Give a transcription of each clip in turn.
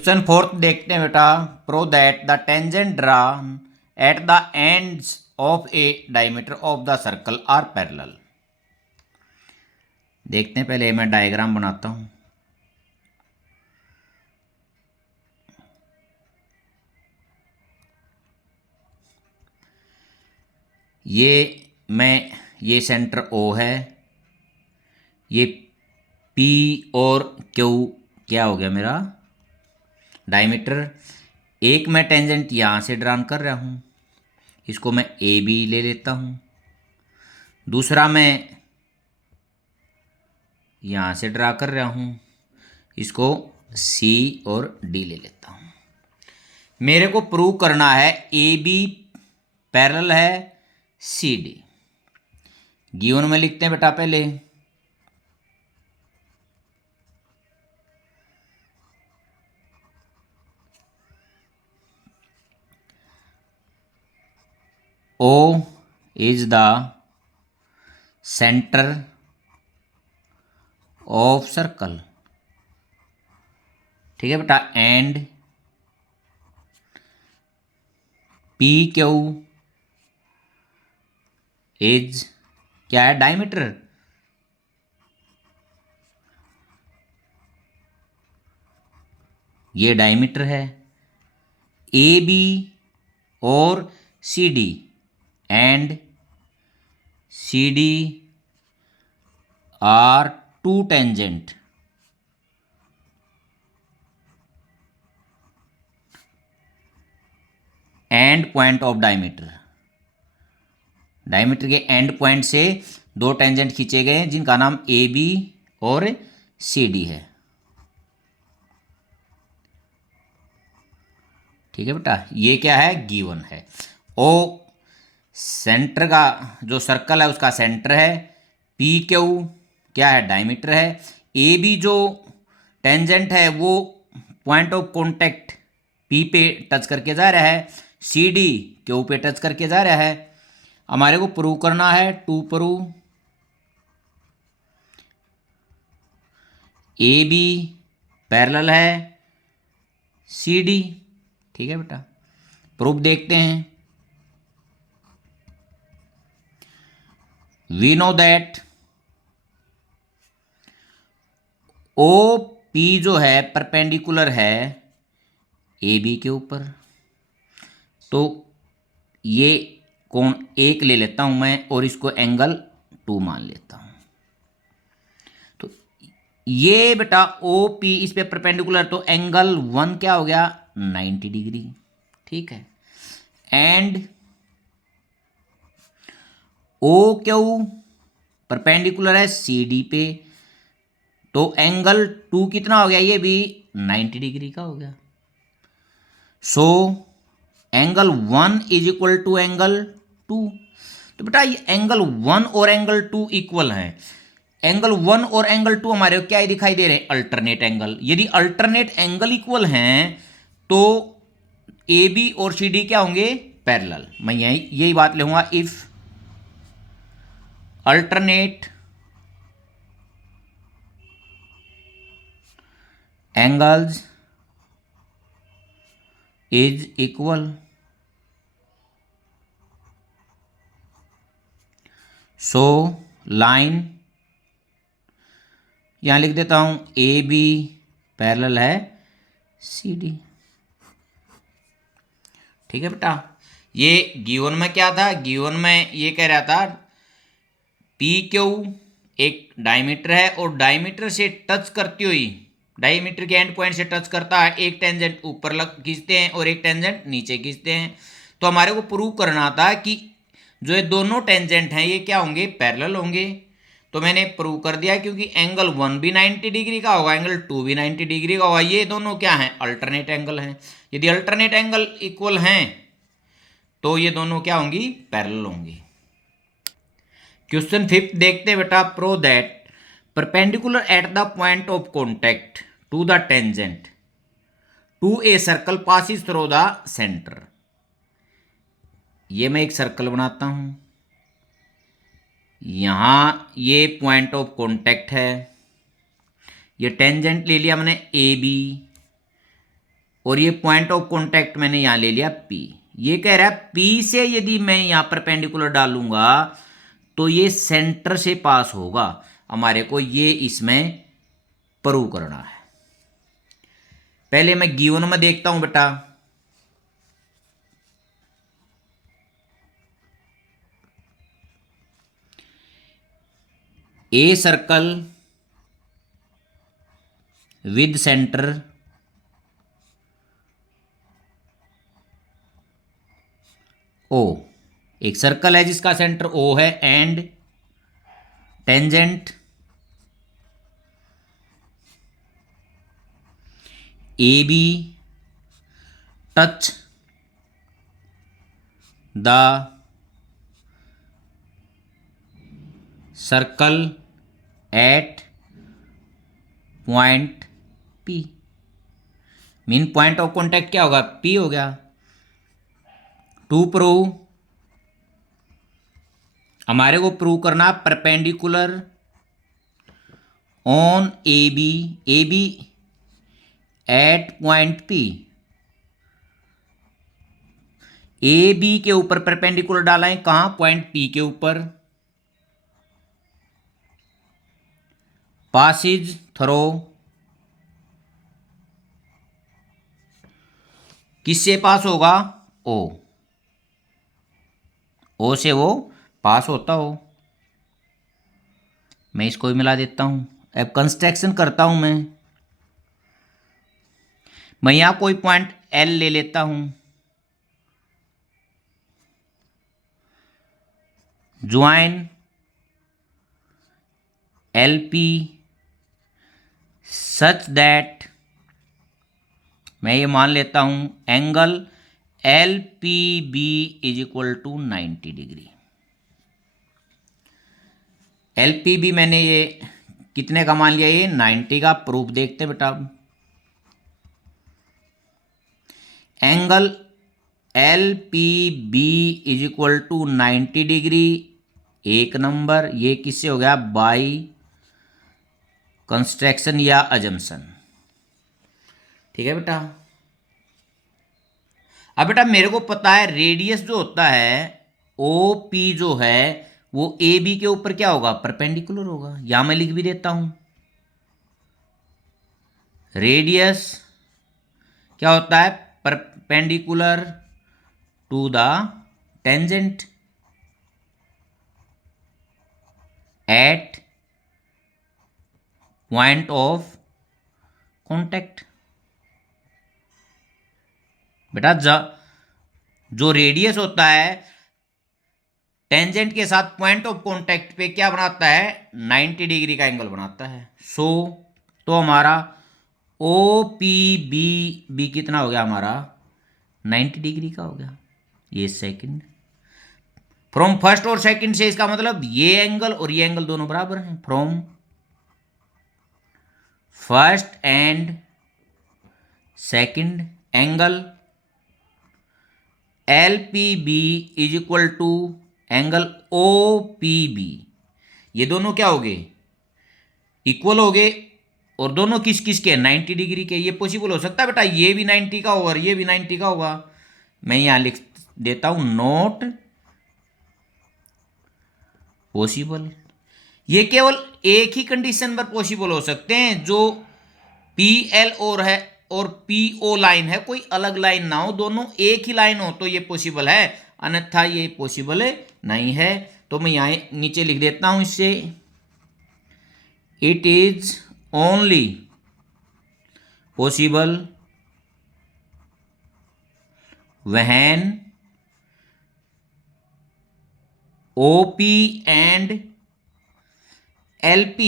Question fourth देखते हैं बेटा। Prove that the tangent drawn at the ends of a diameter of the circle are parallel. देखते हैं, पहले मैं डायग्राम बनाता हूं। ये सेंटर ओ है, ये पी और क्यू क्या हो गया मेरा डायमीटर। एक मैं टेंजेंट यहां से ड्रॉन कर रहा हूं, इसको मैं ए बी ले लेता हूं। दूसरा मैं यहां से ड्रा कर रहा हूं, इसको सी और डी ले लेता हूं। मेरे को प्रूव करना है ए बी पैरेलल है सी डी। गिवन में लिखते हैं बेटा पहले O is the center of circle, ठीक है बेटा। एंड पी क्यू इज क्या है डायमीटर, ये डायमीटर है। ए बी और C D and C D are two tangent and point of diameter. Diameter के एंड पॉइंट से दो टेंजेंट खींचे गए जिनका नाम ए बी और सी डी है, ठीक है बेटा। ये क्या है गिवन है। ओ सेंटर का जो सर्कल है उसका सेंटर है, पी क्यू क्या है डायमीटर है, ए बी जो टेंजेंट है वो पॉइंट ऑफ कॉन्टैक्ट पी पे टच करके जा रहा है, सी डी क्यू पे टच करके जा रहा है। हमारे को प्रूव करना है to prove A B parallel है सी डी, ठीक है बेटा। प्रूफ देखते हैं। We know that O P जो है परपेंडिकुलर है ए बी के ऊपर, तो ये कोण एक ले लेता हूं मैं और इसको एंगल 2 मान लेता हूं। तो ये बेटा ओ पी इस पे परपेंडिकुलर, तो एंगल 1 क्या हो गया 90 डिग्री, ठीक है। एंड ओ क्यू परपेंडिकुलर है सी डी पे, तो एंगल 2 कितना हो गया, ये भी 90 डिग्री का हो गया। So angle 1 is equal to angle 2। तो बेटा ये एंगल 1 और एंगल 2 इक्वल हैं। एंगल 1 और एंगल 2 हमारे को क्या दिखाई दे रहे हैं अल्टरनेट एंगल। यदि अल्टरनेट एंगल इक्वल हैं तो ए बी और सी डी क्या होंगे पैरेलल। मैं यही बात लिखूंगा, if alternate angles is equal, so line यहां लिख देता हूं ए बी पैरेलल है सी डी, ठीक है बेटा। ये गिवन में क्या था, गिवन में ये कह रहा था पी क्यू एक डायमीटर है और डायमीटर से टच करती हुई, डायमीटर के एंड पॉइंट से टच करता है, एक टेंजेंट ऊपर लग खींचते हैं और एक टेंजेंट नीचे खींचते हैं। तो हमारे को प्रूव करना था कि जो ये दोनों टेंजेंट हैं ये क्या होंगे पैरेलल होंगे। तो मैंने प्रूव कर दिया, क्योंकि एंगल 1 भी 90 डिग्री का होगा, एंगल 2 भी 90 डिग्री का होगा। ये दोनों क्या हैं अल्टरनेट एंगल हैं। यदि अल्टरनेट एंगल इक्वल हैं तो ये दोनों क्या होंगी पैरेलल होंगी। क्वेश्चन 5 देखते हैं बेटा। Prove that perpendicular at the point of contact to the tangent to a circle passes through the centre. ये मैं एक सर्कल बनाता हूं, यहां ये पॉइंट ऑफ कॉन्टैक्ट है, ये टेंजेंट ले लिया मैंने ए बी, और ये पॉइंट ऑफ कांटेक्ट मैंने यहां ले लिया P। ये कह रहा है P से यदि मैं यहां परपेंडिकुलर डालूंगा तो ये सेंटर से पास होगा। हमारे को ये इसमें प्रूव करना है। पहले मैं गिवन में देखता हूं बेटा। A circle with centre O, एक सर्कल है जिसका सेंटर O है and tangent AB touch the circle eight point P। Mean point of contact क्या होगा? P हो गया। टू प्रूव, हमारे को प्रूव करना perpendicular on AB at point P। AB के ऊपर परपेंडिकुलर डाला है कहां? पॉइंट P के ऊपर। पासिज थ्रो किससे पास होगा? O से वो पास होता हो। मैं इसको भी मिला देता हूं। अब कंस्ट्रक्शन करता हूं मैं यहां कोई पॉइंट L ले लेता हूं। ज्वाइन LP सच दैट, मैं ये मान लेता हूं angle LPB is equal to 90 degree. LPB मैंने ये कितने का मान लिया? ये 90 का। प्रूफ देखते बेटा। Angle LPB is equal to 90 degree एक नंबर। ये किससे हो गया? बाई कंस्ट्रक्शन या अजम्पशन। ठीक है बेटा। अब बेटा मेरे को पता है रेडियस जो होता है OP जो है वो AB के ऊपर क्या होगा? परपेंडिकुलर होगा। यहां मैं लिख भी देता हूं रेडियस क्या होता है? Perpendicular to the tangent at point of contact. बेटा जो रेडियस होता है टेंजेंट के साथ पॉइंट ऑफ कांटेक्ट पे क्या बनाता है? 90 डिग्री का एंगल बनाता है। तो हमारा OPB कितना हो गया? हमारा 90 डिग्री का हो गया। ये सेकंड फ्रॉम फर्स्ट और सेकंड से, इसका मतलब ये एंगल और ये एंगल दोनों बराबर हैं। From first and second angle LPB is equal to angle OPB। ये दोनों क्या हो गए? इक्वल हो गए। और दोनों किस किस के? 90 डिग्री के। ये पॉसिबल हो सकता है बेटा ये भी 90 का होगा और ये भी 90 का होगा। मैं यहां लिख देता हूं नॉट पॉसिबल। ये केवल एक ही कंडीशन पर पॉसिबल हो सकते हैं, जो PL और है और PO लाइन है, कोई अलग लाइन ना हो, दोनों एक ही लाइन हो तो ये पॉसिबल है, अन्यथा ये पॉसिबल नहीं है। तो मैं यहां नीचे लिख देता हूं इससे, it is only possible when OP and LP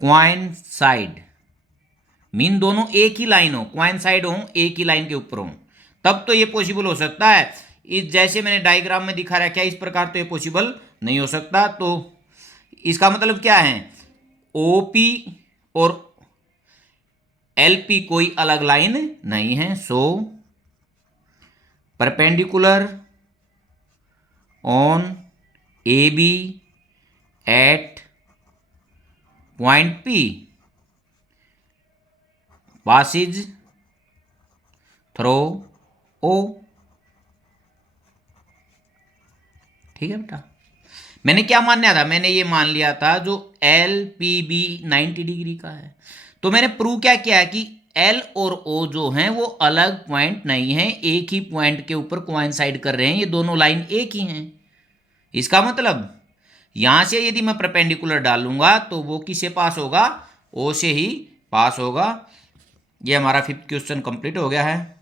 coincide. Mean दोनों एक ही लाइन हो, क्वाइंसाइड हो, एक ही लाइन के ऊपर हो, तब तो ये पॉसिबल हो सकता है। इस जैसे मैंने डायग्राम में दिखा रखा है इस प्रकार तो ये पॉसिबल नहीं हो सकता। तो इसका मतलब क्या है? OP और LP कोई अलग लाइन नहीं है। So perpendicular on AB at point P passes through O. ठीक है बेटा, मैंने क्या मान लिया था, मैंने ये मान लिया था जो एल पी बी 90 डिग्री का है, तो मैंने प्रूव क्या किया कि एल और ओ जो हैं वो अलग पॉइंट नहीं है, एक ही पॉइंट के ऊपर कोइंसाइड कर रहे हैं, ये दोनों लाइन एक ही हैं। इसका मतलब यहां से यदि मैं परपेंडिकुलर डालूंगा तो वो किससे पास होगा, ओ से ही पास होगा। ये हमारा 5th क्वेश्चन कंप्लीट हो गया है।